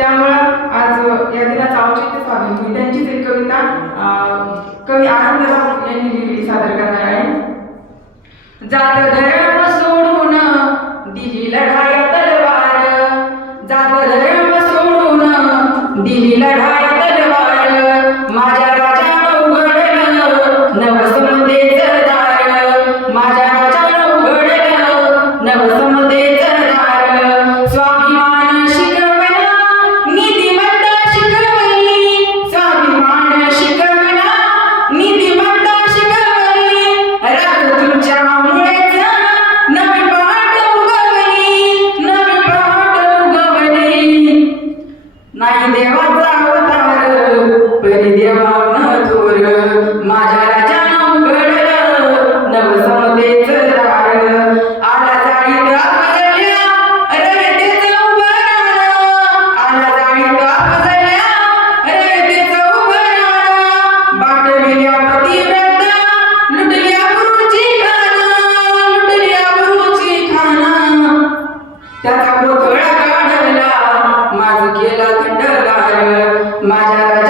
त्यामुळं आज या दिनाचं औचित्य साधून मी त्यांचीच एक कविता अं, कवी आनंदराव यांनी लिहिली सादर करणार आहे. जात धर्म सोडून दिली लढाया तलवार. जात धर्म सोडून दिली लढाया तलवार. माझ्या राजानं उघडलं माझ्या राजानं उघडलं नवसमतेचं त्याचा पोतळा काढला माझ केला थंड माझ्या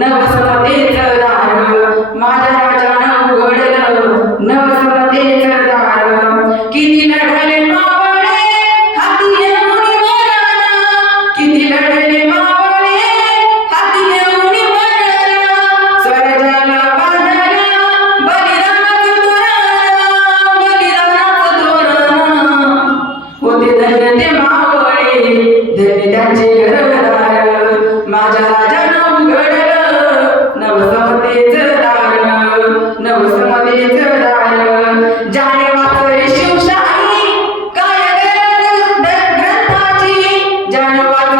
नवस